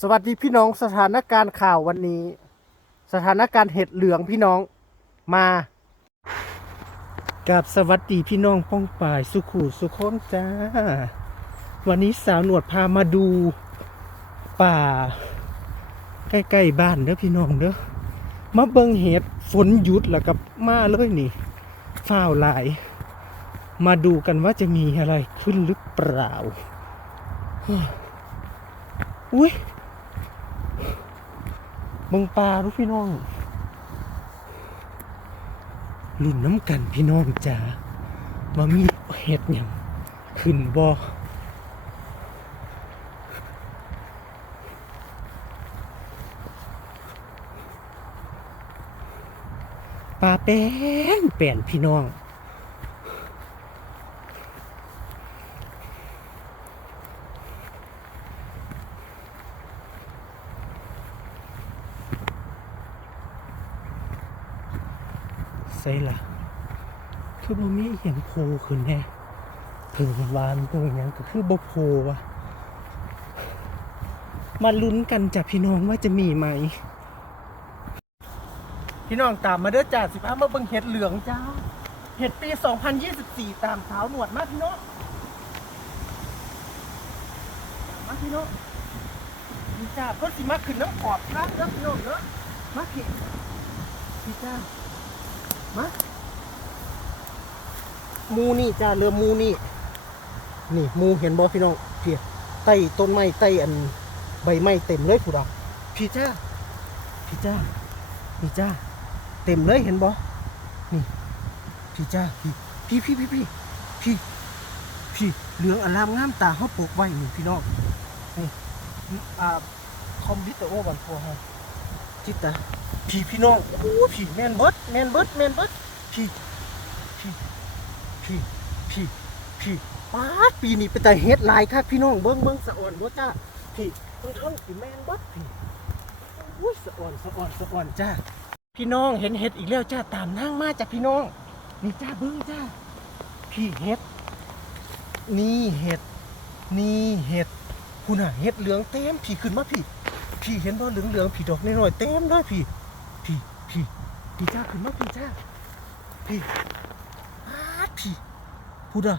สวัสดีพี่น้องสถานการณ์ข่าววันนี้ สถานการณ์เห็ดเหลืองพี่น้องมากับสวัสดีพี่น้องป้องป่ายสุขูสุคนจ้า วันนี้สาวหนวดพามาดูป่า ใกล้ๆบ้านเด้อพี่น้องเด้อมาเบิงเห็ดฝนหยุดแล้วกับมาเลยนี่ฝ้าวหลาย มาดูกันว่าจะมีอะไรขึ้นหรือเปล่าอุ้ย มึงปลาลูกพี่น้องลุ่นน้ำกันพี่น้องจ๋ามามีเห็ดหยังขึ้นบ่ปลาแป้นแป้นพี่น้อง ใส่ละคือบ่มีเห็นโพขึ้นแน่ถึงวานตัวอหยังก็คือบ่โพวะมาลุ้นกันจ้ะพี่น้องว่าจะมีไหม พี่น้องตามมาเด้อจ้าสิพามาเบิ่งเห็ดเหลืองจ้า เห็ดปี 2024 ตามสาวหนวดมาพี่น้องมาพี่น้องนี่จ้าเพิ่นสิมาขึ้นน้ำขอบครับเด้อพี่น้องเด้อมาเข็นพี่จ้า มามูนี่จ้าเรือมูนี่ นี่มูเห็นบอพี่น้องเพียใต้ต้นไม้ใต้อันใบไม้เต็มเลยผู้ดอกพี่จ้าพี่จ้าพี่จ้า เต็มเลยเห็นบอนี่พี่จ้าพี่พี่พี่พี่พี่พี่พี่เหลืองอลามงามตาเขาปลูกไว้นี่พี่น้องนี่อ่าคอมพิวเตอร์โอวันโฟร์ฮะจิตตา พี่พี่น้องโอ้พี่แมนเบิดแมนเบิดแมนเบิดพี่พี่พี่พี่พี่ป้าปีนี้เป็นแต่เฮ็ดลายคักพี่น้องเบิ้งเบิ้งสะอ่อนบ่จ้าพี่เพิ่งเท่งพี่แมนเบิดพี่อุ้ยสะอ่อนสะอ่อนสะอ่อนจ้าพี่น้องเห็นเห็ดอีกแล้วจ้าตามนั่งมาจ้าพี่น้องนี่จ้าเบิ้งจ้าพี่เห็ดนี่เห็ดนี่เห็ดคุณน่ะเห็ดเหลืองเต็มพี่ขึ้นมาพี่พี่เห็นบ่เหลืองเหลืองๆผีดอกน้อยๆเต็มเลยพี่ พี่พี่พี่จ้าขึ้นมาพี่จ้า